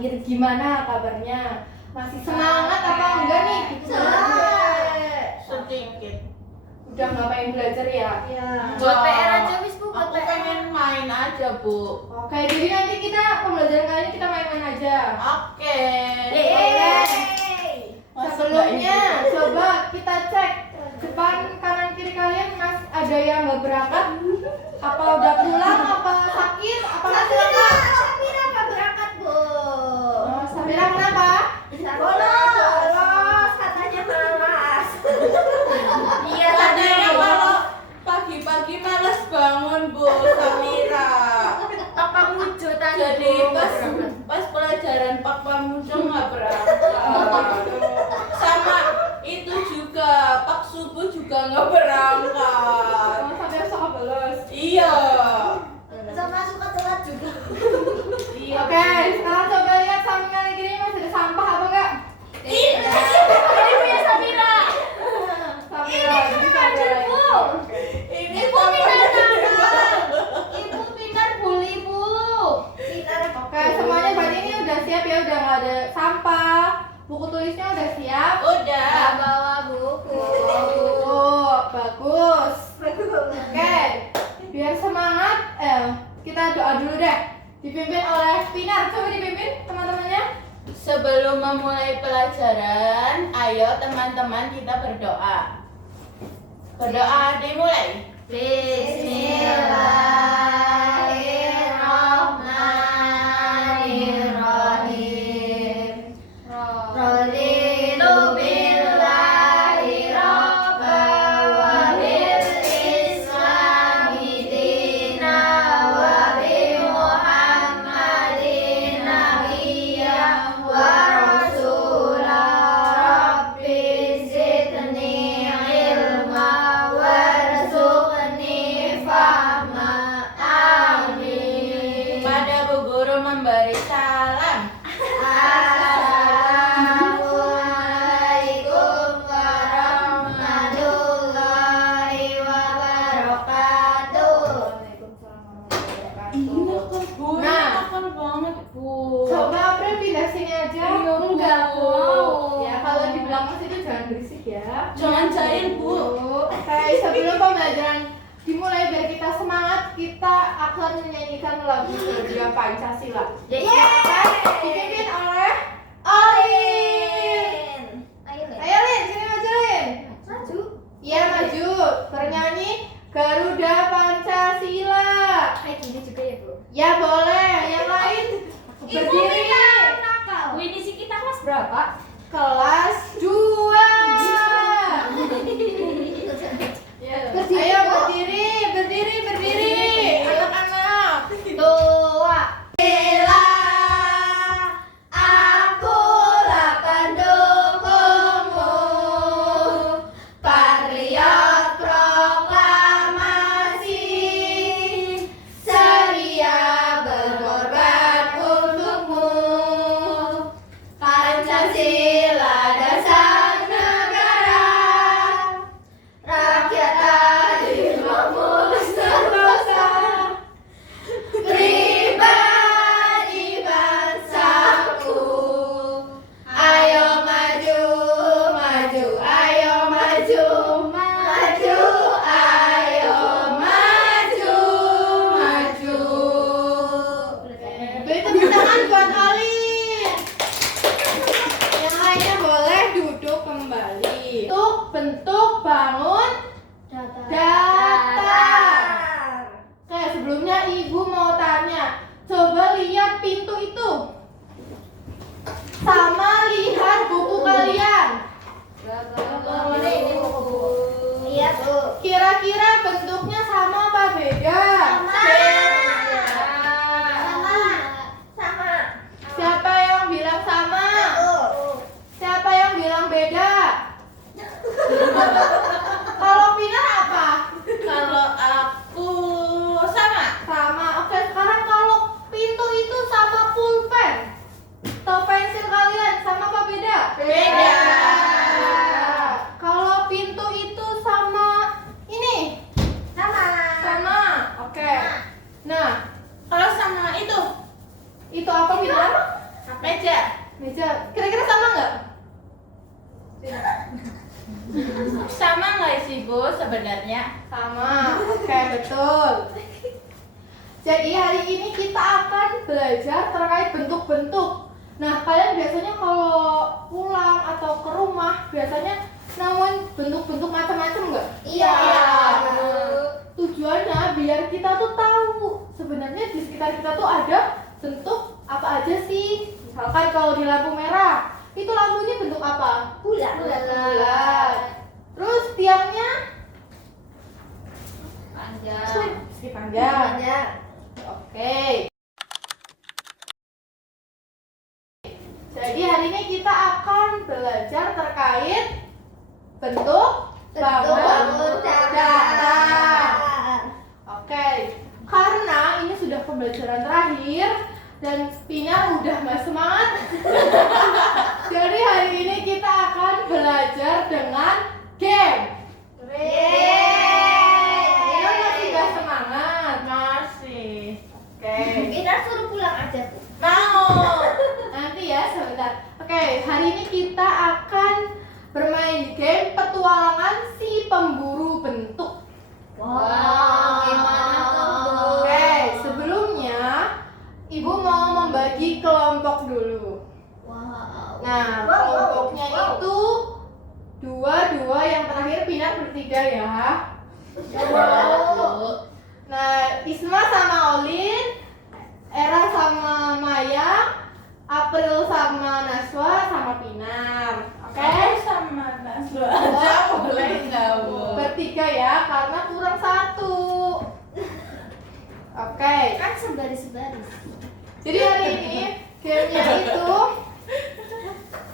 terakhir. Gimana kabarnya? Masih semangat apa enggak nih? Sedikit. Udah ngapain belajar ya? Buat PR aja wis Bu, buat Aku PR. pengen main aja, Bu. Oke, jadi nanti kita pembelajaran kali ini kita main-main aja. Oke. Sebelumnya coba kita cek depan kanan kiri kalian ada yang nggak berangkat? Apa udah pulang? Apa sakit? Apa masih lengkap? Sapira nggak berangkat Bu. Oh, Sabira kenapa? Bolos katanya malas. Iya, katanya kalau pagi-pagi males bangun, Bu Samira. Pak Pamujo tadi. Jadi pas pelajaran Pak Pamujo nggak berangkat. Sama itu juga Pak Subuh juga nggak berangkat. Oh, Sabira suka bolos. Iya. Sama suka telat juga. Iya. Oke, sekarang coba lihat samping kanan kiri masih ada sampah apa enggak? Ini punya Sapira. Sabira, Ini rajin, Bu. Ini Ibu pintar sama- tangan. Ibu pintar bully Bu. Pintar. Oke, semuanya berarti ini udah siap ya, udah nggak ada sampah. Buku tulisnya udah siap. Udah. Bawa buku. Oh, bagus. Oke, biar semangat, kita doa dulu deh. Dipimpin oleh Pinar, coba dipimpin teman-temannya. Sebelum memulai pelajaran, ayo teman-teman kita berdoa. Berdoa dimulai. Bismillahirrahmanirrahim. Raditu billahi rabban wa bil islami dinan wa bi Muhammadin nabiyyan wa rasulah. Rabbi zidni ilma warzuqni fahma. Amin. Pada Bu Guru memberi salam. Assalamualaikum warahmatullahi wabarakatuh. Ini kan Bu, Nah. nakal banget Bu. Coba April pindah sini aja. Iya, Enggak, Bu. mau. Ya, kalau di belakang situ jangan berisik ya. Jangan jahil Bu. Oke, sebelum pembelajaran dimulai biar kita semangat, kita akan menyanyikan lagu Gereja Pancasila. Dipimpin oleh Olin. Ayo Lin, sini maju Lin. Maju. Iya maju. Bernyanyi Garuda Pancasila. Gini juga ya Bu. Ya boleh. Yang lain berdiri. Bu, ini sih kita kelas berapa? Kelas 2. Ayo berdiri, berdiri, berdiri. Anak-anak. Tua. Bila akulah pendukungmu, patriot proklamasi, sedia berkorban untukmu. Pancasila dasar negara, rakyat adil memutus dosa, pribadi bangsaku. Ayo maju, maju, ayo maju, maju, ayo maju, maju. Beri tepuk tangan buat Olin. Yang lainnya boleh duduk kembali. Bentuk bangun datar. Oke, sebelumnya ibu mau tanya. Coba lihat pintu itu. Sama lihat buku kalian. Ini buku. Iya Bu. Kira-kira bentuknya sama apa beda? Sama. Siapa yang bilang sama? Siapa yang bilang beda? Meja. Meja. Kira-kira sama nggak? Sama nggak sih Bu sebenarnya? Sama. Oke, betul. Jadi hari ini kita akan belajar terkait bentuk-bentuk. Nah, kalian biasanya kalau pulang atau ke rumah biasanya nemuin bentuk-bentuk macam-macam nggak? Iya. Tujuannya biar kita tuh tahu sebenarnya di sekitar kita tuh ada bentuk apa aja sih. Misalkan kalau di lampu merah, itu lampunya bentuk apa? Bulat. Bulat. Terus tiangnya Panjang. segi panjang. Panjang. Oke. Jadi hari ini kita akan belajar terkait bentuk bangun datar. Oke. Karena ini sudah pembelajaran terakhir dan Pinar udah nggak semangat. Jadi hari ini kita akan belajar dengan game. Pinar masih nggak semangat. Masih. Oke. Kita suruh pulang aja, Bu. Mau. Nanti ya sebentar. Oke, hari ini kita akan bermain game petualangan si pemburu bentuk. Wow, gimana tuh, Bu? Oke, sebelumnya Ibu mau membagi kelompok dulu. Wow. Nah, kelompoknya itu dua, yang terakhir Pinar bertiga ya. Wow. Nah, Isma sama Olin, Era sama Maya, April sama Naswa sama Pinar. Oke? Aku sama Naswa aja boleh nggak Bu? Bertiga ya, karena kurang satu. Oke. Kan sebaris-baris. Jadi hari ini gamenya itu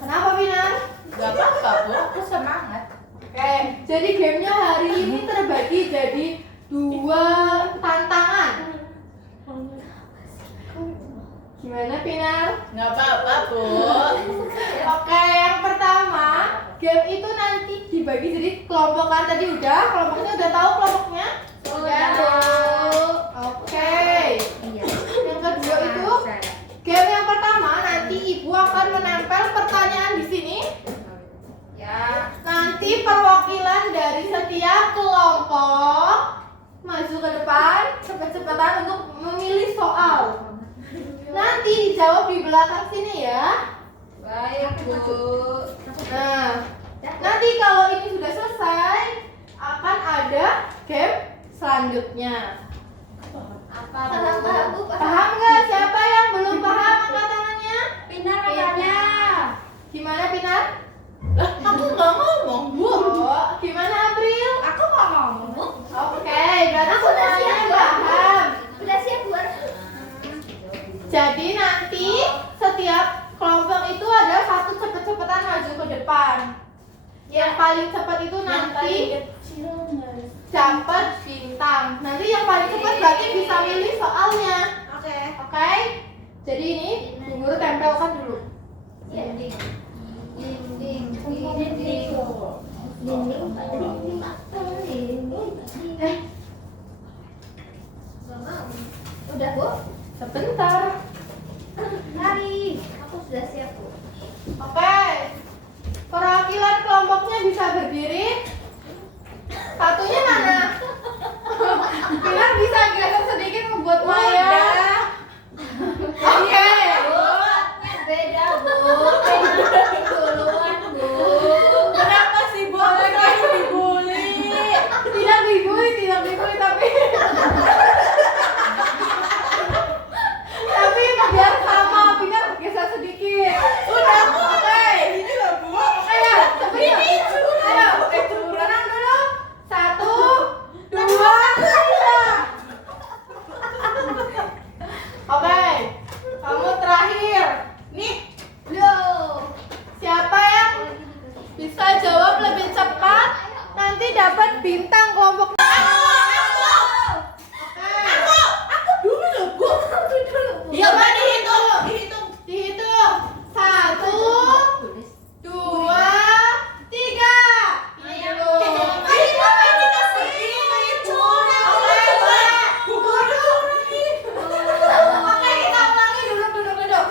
kenapa Pinar? Gak apa-apa Bu, aku semangat. Oke, jadi gamenya hari ini terbagi jadi dua tantangan. Gimana Pinar? Nggak apa-apa Bu. Oke, yang pertama game itu nanti dibagi jadi kelompok kan tadi udah, kelompoknya udah tahu kelompoknya? Udah. Oke. Iya. Yang kedua itu game yang pertama nanti ibu akan menempel pertanyaan di sini. Ya. Nanti perwakilan dari setiap kelompok maju ke depan cepet-cepetan untuk memilih soal. Nanti dijawab di belakang sini ya. Baik, Bu. Nah, nanti kalau ini sudah selesai akan ada game selanjutnya. Apa? Paham, Bu? Paham nggak? Siapa yang belum paham angkat tangannya? Pinar Pinar. Gimana Pinar? Lah, aku nggak ngomong Bu. Oh, gimana April? Aku nggak ngomong, Bu. Oke, berarti Aku udah semuanya siap, Bu. paham. Udah siap, Bu? Jadi nanti setiap kelompok itu ada satu cepet-cepetan maju ke depan. Yang paling cepat itu nanti kecil nggak? dapat bintang. Nanti yang paling cepat berarti bisa milih soalnya. Oke. Oke? Jadi ini Bu Guru tempelkan dulu. Dinding. Dinding. Dinding. Udah, Bu? Sebentar. Mari. Aku sudah siap, Bu. Oke. Perwakilan kelompoknya bisa berdiri. Satunya mana? Pinar bisa geser sedikit membuat Maya. Oke. Beda, Bu. Duluan, Bu. Kenapa sih Bu lagi dibully? Tidak dibully tapi biar sama Pinar bergeser sedikit. Udah Bu. Oke. Ini loh Bu. Ayo, sebentar. Ayo, tenang dulu. 1, 2, 3. Oke. Kamu terakhir. Nih, Yo. siapa yang bisa jawab lebih cepat? Nanti dapat bintang kelompoknya. Aku dulu loh Bu. Ya udah dihitung. Dihitung. 1, 2, 3. Oke, kita ulangi duduk.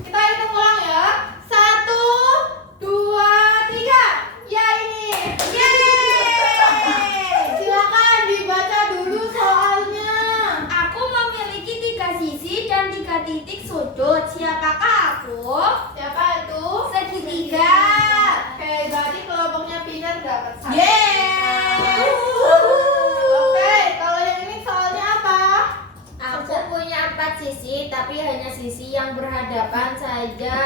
Kita hitung ulang ya. berhadapan saja.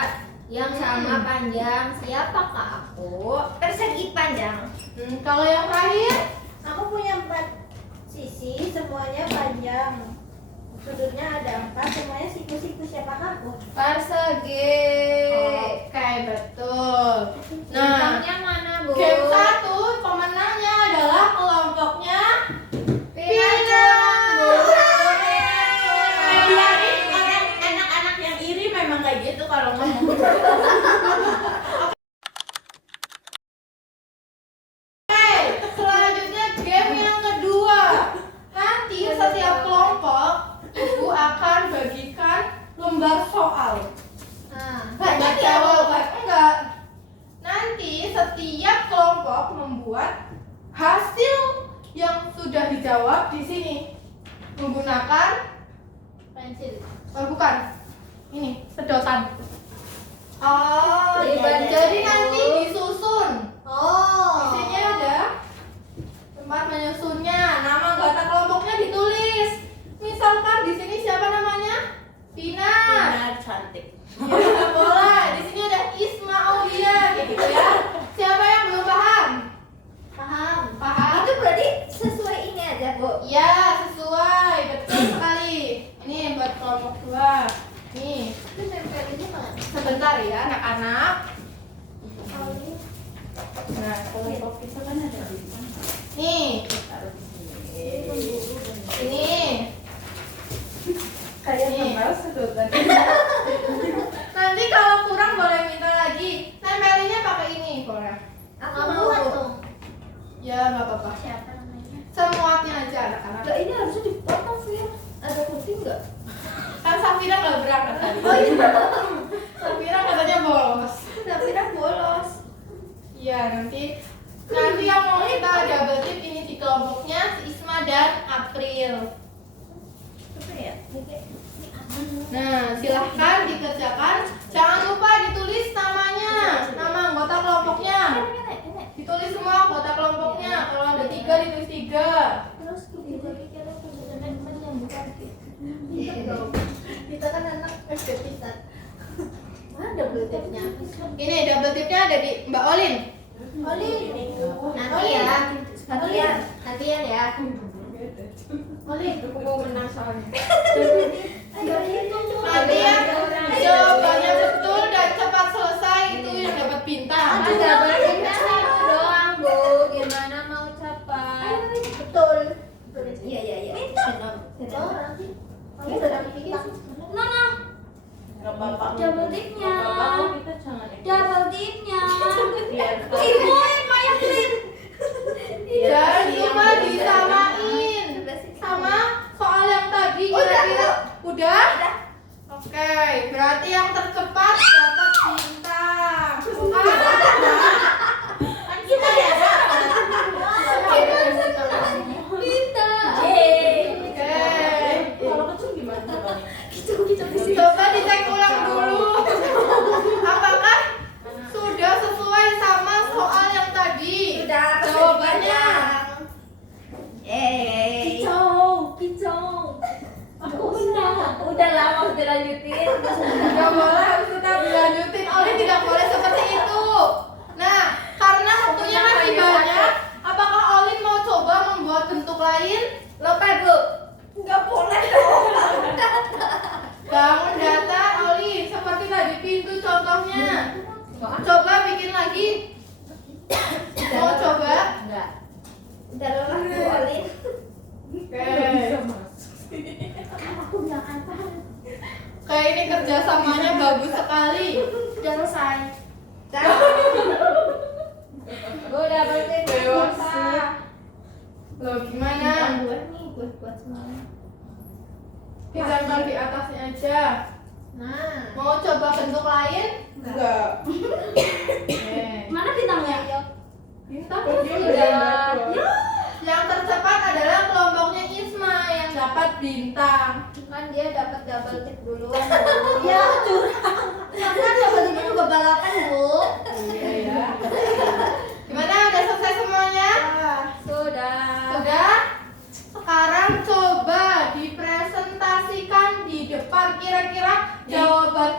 Yang sama panjang. Siapakah aku? Persegi panjang. Kalau yang terakhir, Aku punya 4 sisi, semuanya panjang. Sudutnya ada 4, semuanya siku-siku. Siapakah aku? Persegi. oke betul. Nah, Bintangnya mana, Bu? game 1 pemenangnya adalah kelompoknya Pinar. Iya nih, orang anak-anak yang iri memang kayak gitu kalau ngomong. Oke, selanjutnya game yang kedua. Nanti setiap kelompok ibu akan bagikan lembar soal. Lembar jawaban enggak. Nanti setiap kelompok membuat hasil yang sudah dijawab di sini menggunakan Pensil. bukan. Ini sedotan. Oh, iya. Jadi nanti disusun. Oh. Di sini ada tempat menyusunnya. Nama anggota kelompoknya ditulis. Misalkan di sini siapa namanya? Pinar. Pinar cantik. Ya, boleh. Di sini ada Isma Aulia gitu ya. Siapa yang belum paham? Paham. Paham? Itu berarti sesuai ini aja, Bu. Ya, sesuai. Betul sekali. Ini buat kelompok 2. Nih, Itu tempelinnya mana? sebentar ya anak-anak. Oh, ini. Nah, Kelompok kita kan ada di sana. nih, Taruh di sini. ini. Kayak Nih. nempel sedotan. Nanti kalau kurang boleh minta lagi. Tempelinnya pakai ini, boleh. Aku buat dong. Ya, nggak apa-apa. Siapa namanya? Semuanya aja anak-anak. Enggak, ini harusnya dipotong, Fir. Ada putih enggak? Kan Safira nggak berangkat tadi. Oh iya. Safira katanya bolos. Safira bolos. Iya, nanti yang mau kita double tip ini di kelompoknya si Isma dan April. Apa ya? Nah, silahkan dikerjakan. Jangan lupa ditulis namanya, nama anggota kelompoknya. Ditulis semua anggota kelompoknya. Kalau ada 3 ditulis 3. Terus kita pikir aku teman-teman yang bukan kita kan anak SD Pisan. Mana double tipnya? Ini double tipnya ada di Mbak Olin. Olin. Nanti ya. Gantian ya. Olin, aku mau menang soalnya. Nanti ya jawabannya betul dan cepat selesai itu yang dapat bintang. Ada double tipnya satu doang, Bu. Gimana mau cepat? Betul. Iya. Ini udah dapat bintang. Nah. Nggak bapak. Double tipnya. Nggak bapak kita jangan ikut. Double tipnya. Biar Ibu yang banyak klip. Jangan lupa disamain sama soal yang tadi kira-kira. Udah? Oke, berarti yang tercepat dapat bintang. kan kita ya. Bintang. Oke. Kalau kecil gimana caranya? Coba dicek ulang dulu. Apakah sudah sesuai sama soal yang tadi? Sudah. Jawabannya. Kicau. Aku menang. Udah lama udah lanjutin. Gak boleh, harus tetap dilanjutin. Olin tidak boleh seperti itu. Nah, karena waktunya masih banyak, apakah Olin mau coba membuat bentuk lain? Lopet, Bu. Nggak boleh dong. Bangun datar, Oli, seperti tadi pintu contohnya. Coba bikin lagi. Mau coba? Enggak. Udah lelah, Bu Olin. Oke. Aku bilang apa? Kayak ini kerjasamanya bagus sekali. Udah selesai. Udah berarti Dewasa. Loh, gimana? Buat nih, buat semuanya. Ditempel di atasnya aja. Nah, Mau coba bentuk lain? Enggak. Oke. mana bintangnya? Bintang Kok dia udah sudah. dapat? Yang tercepat adalah kelompoknya Isma yang dapat bintang. Kan dia dapat double tip dulu. Ya, curang. Karena double tip juga balapan, Bu. Iya ya. Gimana? Udah selesai semuanya? Sudah. Sudah? Sekarang coba dipresentasikan di depan kira-kira jawaban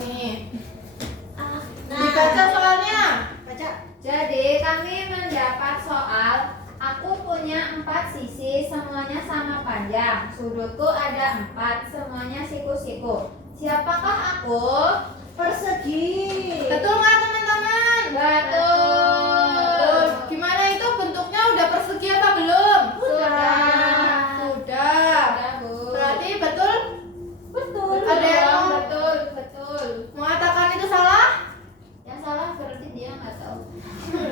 Nih. Nah, Dibaca soalnya. baca. Jadi kami mendapat soal. Aku punya 4 sisi, semuanya sama panjang. Sudutku ada 4, semuanya siku-siku. Siapakah aku? Persegi. Betul nggak teman-teman? Betul. Gimana itu bentuknya udah persegi apa belum? Sudah. Sudah. Bu. Berarti betul? Betul. Ada yang mau Betul. mengatakan itu salah? Yang salah berarti dia nggak tahu.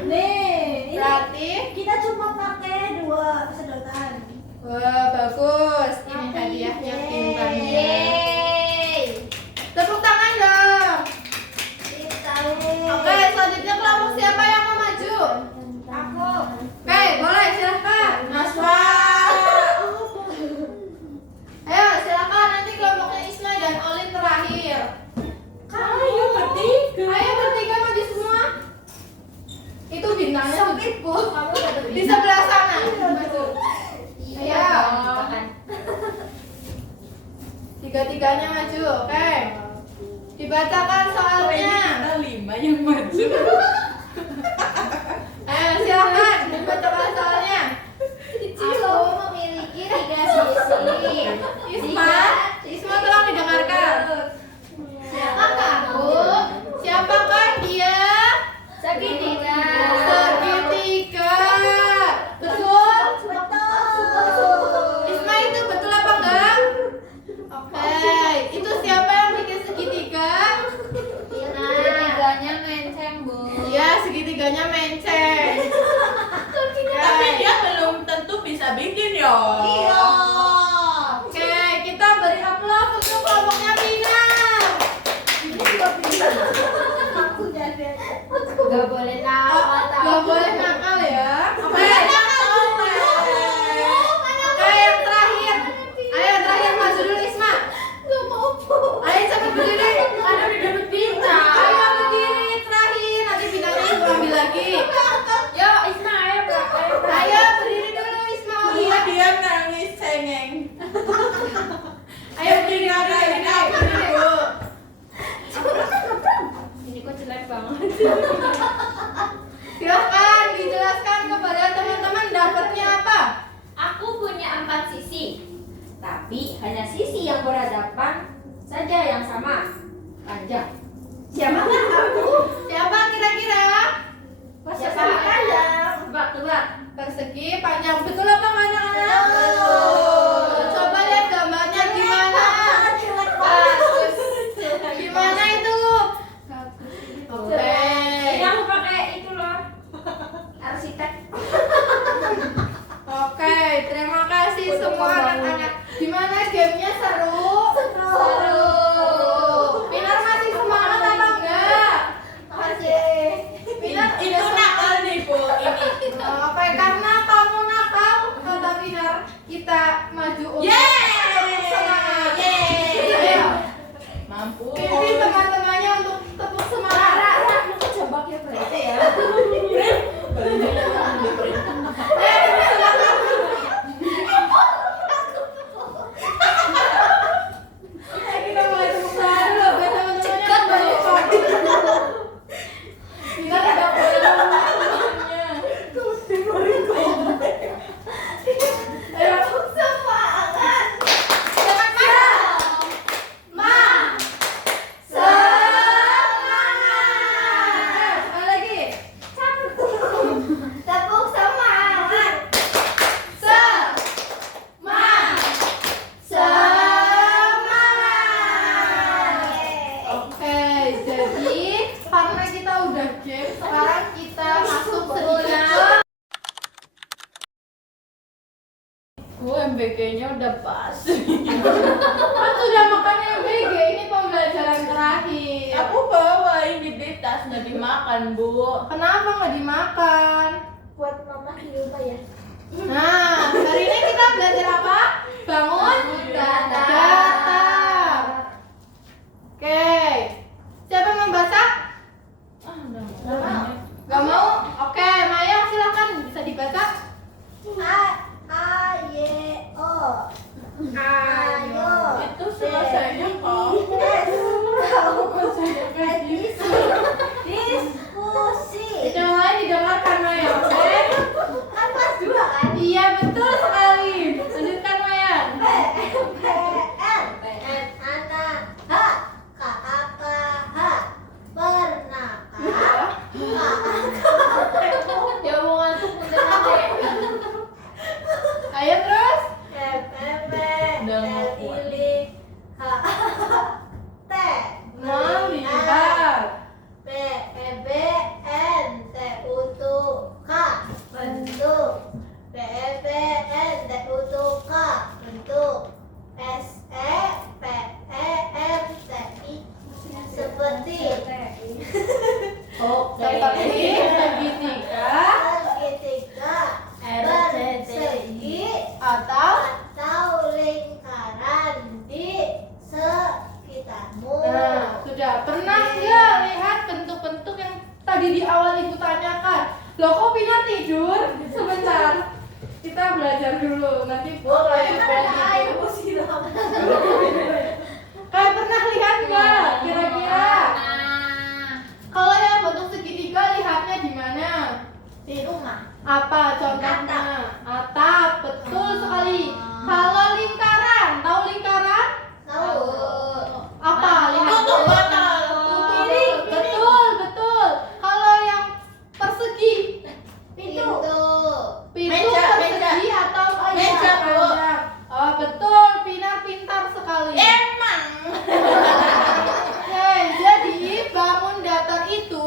Nih, ini Berarti kita cuma pakai 2 sedotan. wah bagus. Ini hadiahnya bintangnya. Yeay. Tepuk tangan dong. Kita Oke, selanjutnya kelompok siapa yang mau maju? Aku. Oke, boleh silahkan. Naswa. Ayo silakan nanti kelompoknya Isma dan Olin terakhir. Ayo bertiga. Ayo bertiga maju semua. Itu bintangnya Sempit, Bu. Kamu udah di sebelah sana. Maju. Iya. Ayo. Tiga-tiganya maju, oke. Dibacakan soalnya. Kita 5 yang maju. Ayo silakan dibacakan soalnya. Aku memiliki 3 sisi. Isma tolong didengarkan. Siapakah aku? Siapakah dia? Segitiga. Segitiga. Betul? Betul. Isma itu betul apa enggak? Oke, itu siapa yang bikin segitiga? Segitiganya menceng, Bu. Iya, segitiganya menceng. Tapi dia belum tentu bisa bikin ya. Iya. Oke, kita beri aplaus untuk kelompoknya Pinar. Aku jadi. Gak boleh nakal, tahu. Gak boleh nakal ya. Oke, oke yang terakhir. Ayo yang terakhir maju dulu Isma. Gak mau. Ayo cepat berdiri. Ada di dapat bintang. Ayo berdiri terakhir. Nanti bintangnya ibu ambil lagi. Yo, Isma, ayo, Kak. Ayo berdiri dulu Isma. Iya dia nangis cengeng. Ayo berdiri berdiri Bu. Ini kok jelek banget. Silahkan dijelaskan kepada teman-teman dapatnya apa? Aku punya 4 sisi, tapi hanya sisi yang berhadapan saja yang sama panjang. Siapakah aku? Siapa kira-kira? Siapa? Panjang. Tebak. Persegi panjang betul apa anak-anak? Betul. Coba lihat gambarnya gimana? Bagus. Gimana itu? Oke. Ini aku pakai itu loh, arsitek. Oke, terima kasih semua anak-anak. Gimana gamenya seru? Seru. Pinar masih semangat apa enggak? Masih. Pinar Itu nakal nih Bu ini. Oke, karena kamu nakal, kata Pinar, kita maju untuk Yeay. semangat. Yeay. Ayo, Mampu. pilih teman-temannya untuk tepuk semangat. Jebak ya berarti ya. Kita mulai tepuk tangan dulu, biar teman-temannya banyak banget. Pinar tidak boleh ngomongnya. Ayo, Semangat. jangan marah. Semangat. Sekali lagi. Tepuk semangat. Semangat. Oke, jadi karena kita udah game, sekarang kita masuk sedikit. MBG-nya udah pas. Kan sudah makan MBG, ini pembelajaran terakhir. Aku bawa ini di tas nggak dimakan Bu. Kenapa nggak dimakan? Buat mama di rumah ya. Nah, hari ini kita belajar apa? Bangun datar. Oke, siapa yang membaca? Ah, udah Nggak mau. Gak mau? Oke, Maya silahkan bisa dibaca. A-Y-O. Ayo. Itu selesainya kok. S. Diskusi. Jangan didengarkan Maya, oke? Kan kelas 2 kan? Iya betul sekali. Lanjutkan Maya. PN anak H KAK H pernahkah Ya mau ngantuk punten nanti. Ayo terus. FMB Udah mau Terpilih H T Melihat. PEBN TUTU K bentuk PEBN TUTU K bentuk SEPEM TI seperti Seperti segitiga segitiga persegi atau atau lingkaran di sekitarmu. nah, sudah pernah nggak lihat bentuk-bentuk yang tadi di awal ibu tanyakan? Loh kok Pina tidur? Sebentar, kita belajar dulu. Nanti boleh Ayo siram. Kalian pernah lihat nggak? Kira-kira Nah, kalau yang bentuk segitiga lihatnya di mana? Di rumah. Apa contohnya? Atap, betul sekali. Kalau lingkaran, tahu lingkaran? Tahu. Apa? Lihat Tutup dulu. mata. Piring, betul, betul. Kalau yang persegi, Pintu. pintu Meja, persegi atau Meja, Bu. panjang? Oh, betul, Pina pintar sekali. Emang. Oke, jadi bangun datar itu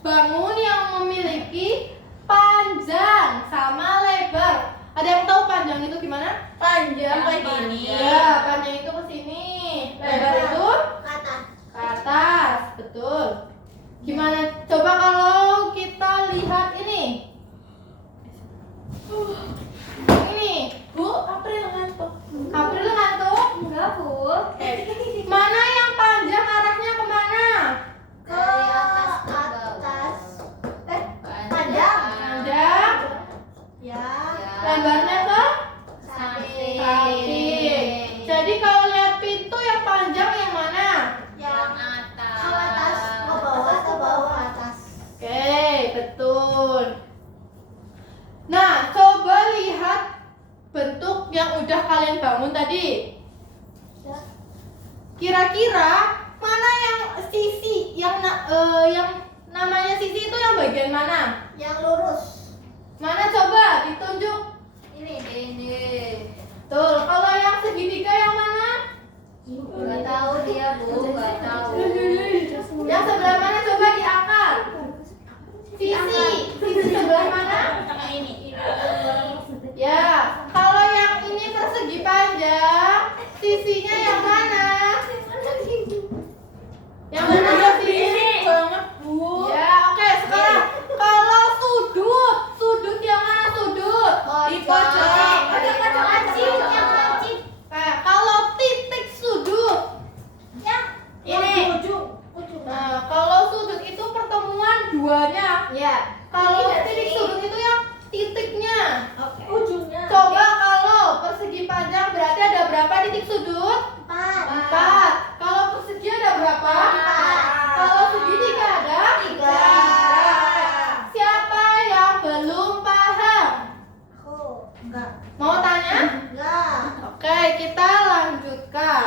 bangun yang memiliki panjang sama lebar. Ada yang tahu panjang itu gimana? Panjang kayak gini. Ya, panjang itu ke sini. Lebar itu Kata. ke atas, betul. Gimana? Coba kalau kita lihat ini. Ini, Bu, April ngantuk. April ngantuk? enggak, Bu. Mana yang panjang arahnya kemana? Ke Dari atas ke atas. Panjang. Panjang. Ya. Lebarnya ke Samping. samping. Jadi kalau lihat pintu yang panjang yang mana? Yang atas. Ke atas, ke bawah, ke bawah, atas. Oke, betul. Nah, coba lihat bentuk yang udah kalian bangun tadi. Ya. Kira-kira mana yang sisi yang namanya sisi itu yang bagian mana? Yang lurus. Mana coba ditunjuk. Ini. Ini. Tuh, kalau yang segitiga yang mana? Enggak tahu dia, Bu. Enggak tahu. Yang sebelah mana coba diangkat. Sisi sebelah mana? Yang ini. Ya, kalau yang ini persegi panjang, sisinya yang mana? Yang mana sisi? Banget, Bu. Ya, oke. Sekarang kalau sudut yang mana sudut? Di pojok. Pojok lancip, yang lancip. Kalau titik sudut. Yang Ini. ujung. Nah, kalau sudut itu pertemuan duanya. Ya. Kalau Ini titik dari- sudut itu yang titiknya. Oke. Ujungnya. Coba kalau persegi panjang berarti ada berapa titik sudut? 4. 4. Kalau persegi ada berapa? 4. Kalau segitiga ada? 3. Siapa yang belum paham? Aku enggak. Mau tanya? Enggak. Oke, kita lanjutkan.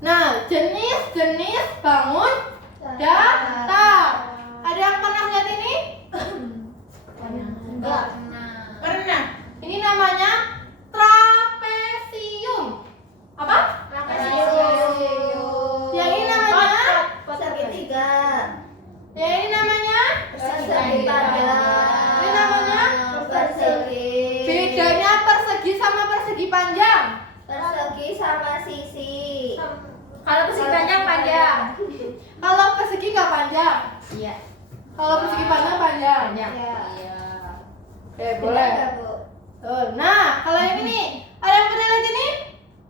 Nah, jenis-jenis bangun datar. Ada yang pernah lihat ini? Enggak. Pernah. Ini namanya trapesium. Apa? Yang ini namanya? Segitiga. Yang ini namanya? Persegi panjang. Ini namanya? Persegi. Bedanya persegi sama persegi panjang. Persegi sama sisi. Kalau persegi panjang panjang. Kalau persegi nggak panjang. Iya. Kalau persegi panjang panjang. Panjang. Iya. Iya. Oke, boleh. Bu. Tuh, nah, kalau yang ini, ada yang pernah lihat ini?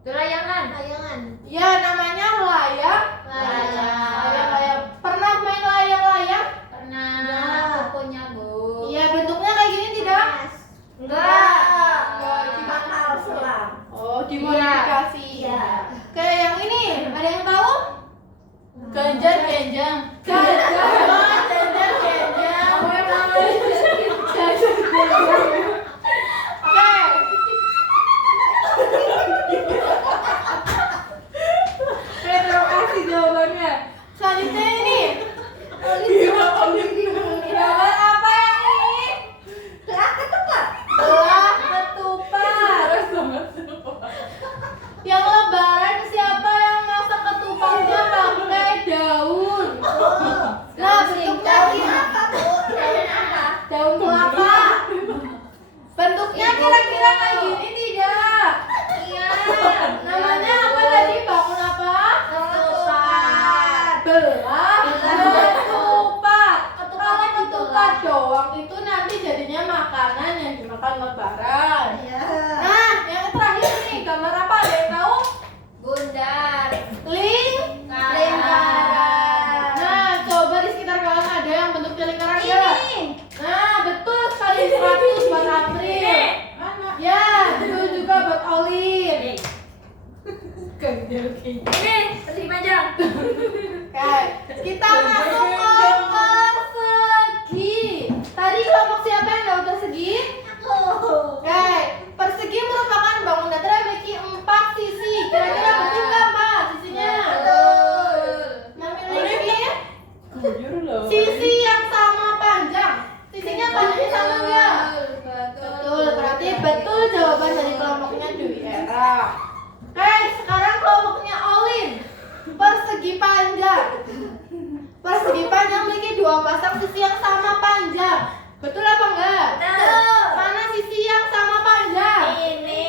Itu layangan. Layangan. Ya, namanya layang. Layang-layang. Pernah main layang-layang? Pernah. Enggak. Aku punya, Bu. Iya, bentuknya kayak gini tidak? Enggak. Enggak, gimana? Kapal selam. Oh, dimodifikasi. Iya. Kayak yang ini, ada yang tahu? Ganjar genjang. Ganjar genjang. Oke. Terima kasih jawabannya. Selanjutnya ini. Gambar apa yang ini? Belah ketupat. Belah ketupat. Yang lebaran siapa yang masak ketupatnya pakai daun? Nah, bentuknya ini apa, Bu? Daun kelapa. Bentuknya kira-kira kayak gini tidak? Iya. Namanya apa tadi? Bangun apa? Ketupat. Belah ketupat. Kalau ketupat Belah. doang itu nanti jadinya makanan yang dimakan lebaran. Iya. Nah, yang terakhir nih, gambar apa? Ada yang tahu? Bundar. Lingkaran. Nah, coba di sekitar kalian ada yang bentuknya lingkaran nggak? Nah, betul sekali 100 buat April. Ya, itu juga buat Olin. Ini terima aja. Oke, kita masuk ke persegi. Tadi kelompok siapa yang tahu persegi? Oke, persegi merupakan bangun datar yang memiliki 4 sisi. Kira-kira betul nggak, Mbak? Sisinya? Memiliki Jujur loh. sisi yang sama panjang. Sisinya panjangnya sama nggak? Betul, berarti betul jawaban dari kelompoknya Dwi Era. Oke, sekarang kelompoknya Olin. Persegi panjang. Persegi panjang memiliki 2 pasang sisi yang sama panjang. Betul apa enggak? Betul. Mana sisi yang sama panjang? Ini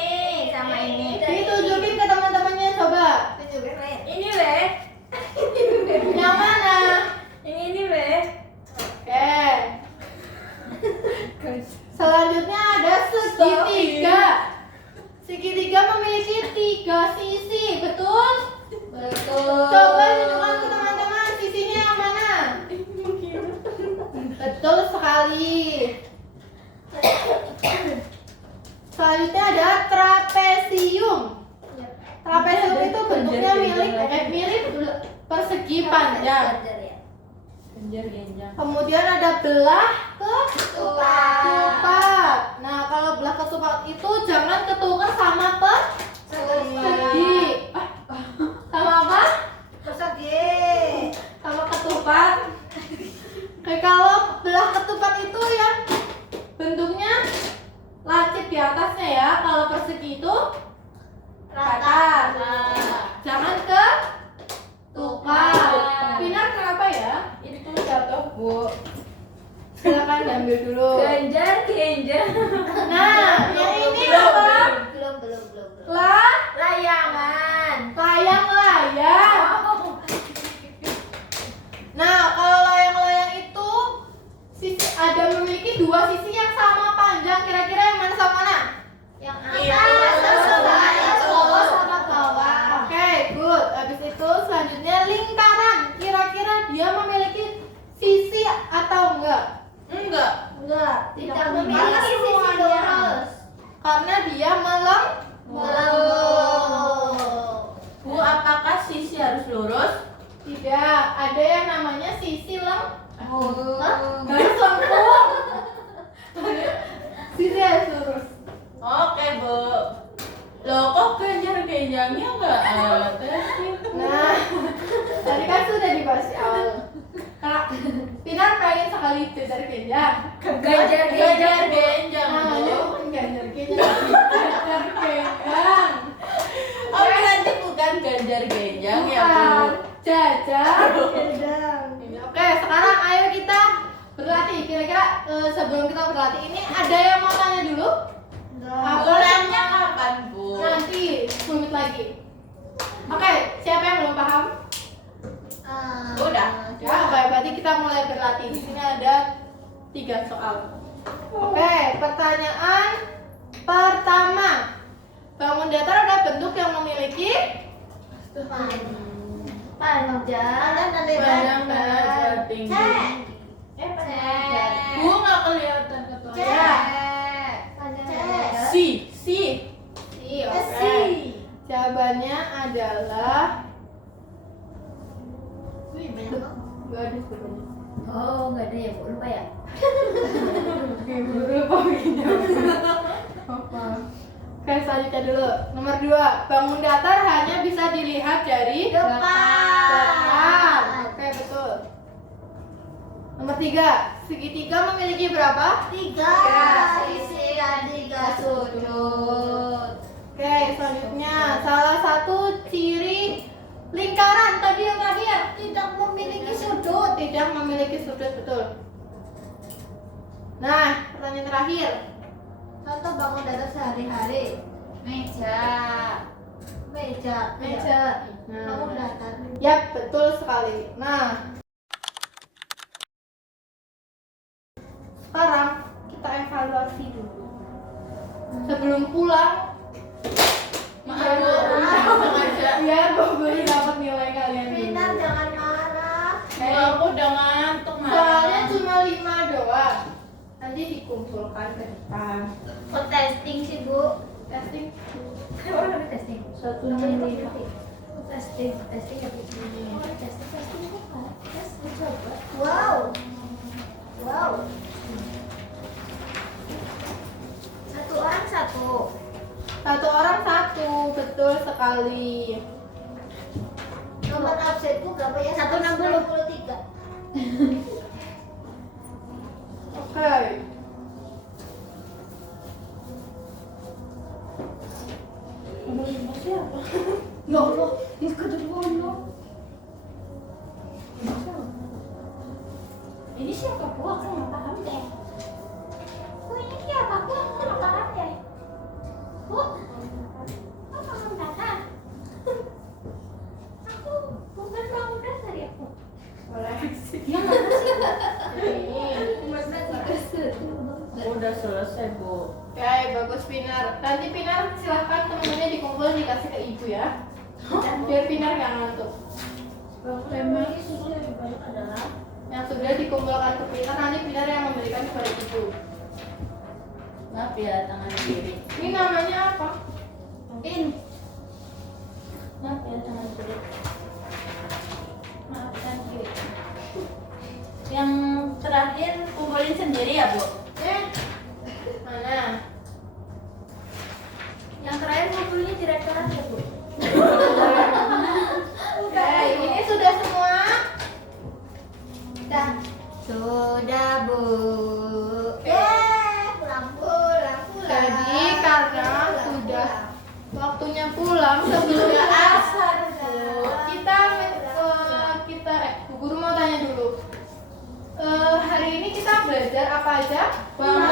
sama ini. Ditunjukin ke teman-temannya coba. Tunjukin, Le. Ini weh. Yang mana? Ini weh. Oke. Selanjutnya ada segitiga. Segitiga memiliki 3 sisi, betul? Betul. Coba tunjukkan ke teman-teman sisinya yang mana? Betul sekali. Selanjutnya ada trapesium. Trapesium itu bentuknya mirip persegi panjang. Ganjar genjang. Kemudian ada belah Ketupat. ketupat. Nah, kalau belah ketupat itu jangan ketukar sama persegi. Sama apa? Persegi. Sama ketupat. Oke, kalau belah ketupat itu yang bentuknya lancip di atasnya ya. Kalau persegi itu datar. Jangan ke tukar. Pinar kenapa ya? Itu jatuh, Bu. Silakan diambil dulu. Ganjar genjang. Nah, yang ini apa? Belum. Layangan. Layang-layang. Nah, kalau layang-layang itu ada memiliki 2 sisi yang sama panjang. Kira-kira yang mana sama mana? Yang Iya. atas sama Yang bawah sama bawah. Oke, good. Habis itu selanjutnya lingkaran. Kira-kira dia memiliki sisi atau enggak? Enggak. Enggak. Tidak memiliki sisi lurus. Karena dia melengkung. Bu, apakah sisi harus lurus? Tidak, ada yang namanya sisi Oh. harus lengkung. Sisi harus lurus. Oke, Bu. Loh, kok ganjar genjangnya enggak ada sih? Nah, tadi kan sudah dibahas di awal. Kak, Pinar pengen sekali Ganjar genjang. Ganjar genjang, Namanya Bu. bukan Ganjar genjang, tapi Ganjar genjang. Oh, berarti bukan ganjar genjang ya, Bu? Bukan, jajar. Genjang. Oke, sekarang ayo kita berlatih. Kira-kira sebelum kita berlatih ini ada yang mau tanya dulu? Mulainya kapan, Bu? Nanti 10 menit lagi. Oke, siapa yang belum paham? Udah. Ya, oke, berarti kita mulai berlatih. Di sini ada 3 soal. Oke, pertanyaan pertama. Bangun datar ada bentuk yang memiliki Panjang. Panjang dan tinggi. Bu, nggak kelihatan ketuanya. Si. Oke. Jawabannya adalah Gak ada sebenarnya. Oh, nggak ada ya Bu, lupa ya. Lupa begini. Apa? Oke, selanjutnya dulu. Nomor 2, bangun datar hanya bisa dilihat dari depan. Oke, betul. Nomor 3, segitiga memiliki berapa? 3 sisi dan 3 sudut. Oke, selanjutnya salah satu ciri lingkaran tadi yang terakhir Tidak memiliki sudut. tidak memiliki sudut, betul. Nah, pertanyaan terakhir. Contoh bangun datar sehari-hari. Meja. Meja. Nah, Bangun datar. yap, betul sekali. Nah, sekarang kita evaluasi dulu. Sebelum pulang, Maaf Bu, sengaja. biar Bu Guru dapat nilai kalian dulu. Pinar jangan marah. Bu, aku udah ngantuk Soalnya malam. cuma 5 doang. Nanti dikumpulkan ke depan. Oh, testing sih Bu. Testing. Oh, ada testing. 165. Testing ya Bu. Oh, testing bukan. Tes coba. Wow. Satu orang satu. Satu orang satu, betul sekali. Nomor absenku berapa ya? 163. Oke. No, ikut dulu. Ini siapa Bu? Aku nggak paham deh. Bu, ini siapa Bu? Aku nggak paham deh. Bu, aku bangun datar. Aku bukan bangun datar ya Bu. Koleksi. Ya nggak sih. Udah selesai Bu. Oke, bagus Pinar. Nanti Pinar silahkan teman-temannya dikumpulin dikasih ke ibu ya. Biar Pinar nggak ngantuk. Memang sudah lebih banyak adalah Yang sudah dikumpulkan ke Pinar, nanti Pinar yang memberikan kepada ibu. Maaf ya tangan kiri. Ini namanya apa? Maaf ya tangan kiri. maaf tangan kiri. Yang terakhir kumpulin sendiri ya Bu? Mana? Yang terakhir ngumpulnya direktorat ya Bu. Oke, ini sudah semua. Sudah Bu. Pulang. Jadi karena sudah waktunya pulang sebelum asar, Bu. Bu Guru mau tanya dulu. Hari ini kita belajar apa aja? Bangun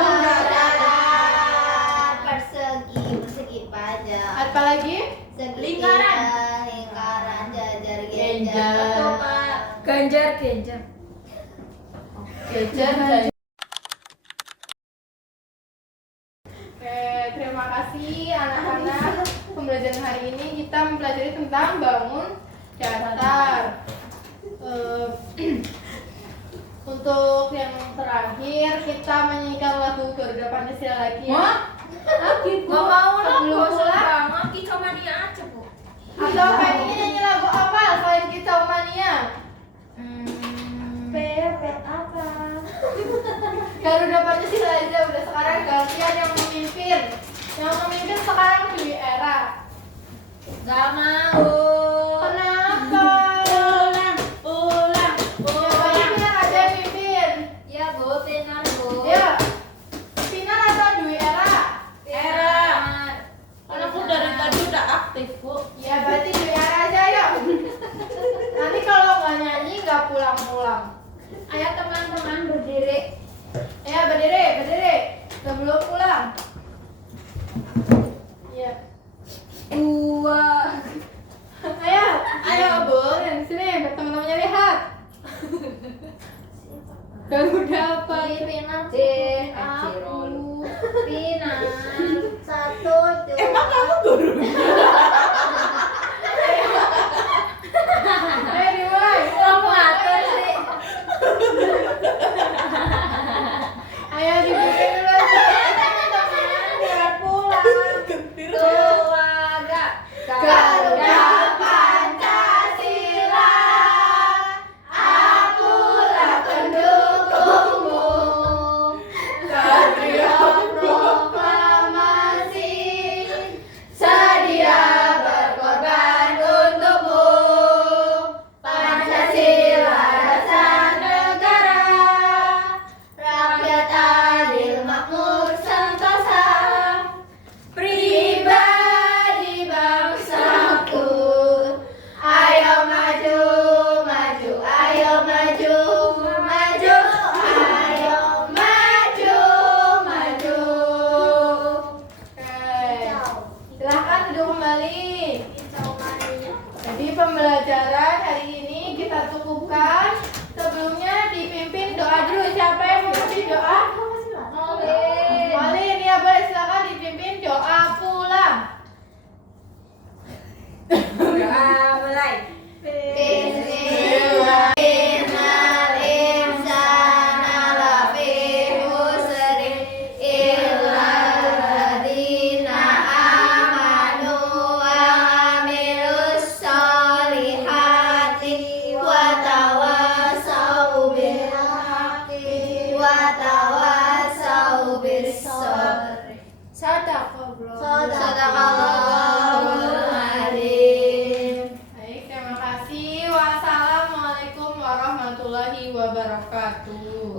datar. Persegi pajak. Apa lagi? Lingkaran, jajar, Genjar. Betul, Pak. Ganjar. Jajan dan Oke, terima kasih anak-anak. Pembelajaran hari ini kita mempelajari tentang bangun datar. Untuk yang terakhir kita menyanyikan lagu Garuda Pancasila lagi ya. Lagi Bu. Gak mau lah, Sebelum bosan pulang. banget. Kicau mania aja Bu. Atau pengen nyanyi lagu apa selain Kicau Mania? apa? Garuda Pancasila aja udah, sekarang gantian yang memimpin. Yang memimpin sekarang Dwi Era. Gak mau. Kenapa? Pulang. Pokoknya biar ada yang mimpin. Ya Bu, Pinar Bu. Ya, Pinar atau Dwi Era? Era. Kan aku dari tadi udah aktif Bu. Ya berarti Dwi Era aja ya. Nanti kalau nggak nyanyi nggak pulang-pulang. Ayo teman-teman berdiri. Ya berdiri. Sebelum pulang. Iya. Ayo Bu, sini teman-temannya lihat. Garuda apa? Pinar D, aku. Pinar. 1, 2. Emang kamu guru? Ayo dimulai. Kamu ngatur sih. Ayo dibikin dulu aja. Teman-teman biar pulang. Keluarga. Garuda Pancasila, aku cukupkan. Sebelumnya dipimpin doa dulu. Siapa yang mau pimpin doa? Molin, ya boleh silakan dipimpin doa pulang. Doa mulai. Sadaqallahul adzim. Baik, terima kasih. Wassalamualaikum warahmatullahi wabarakatuh.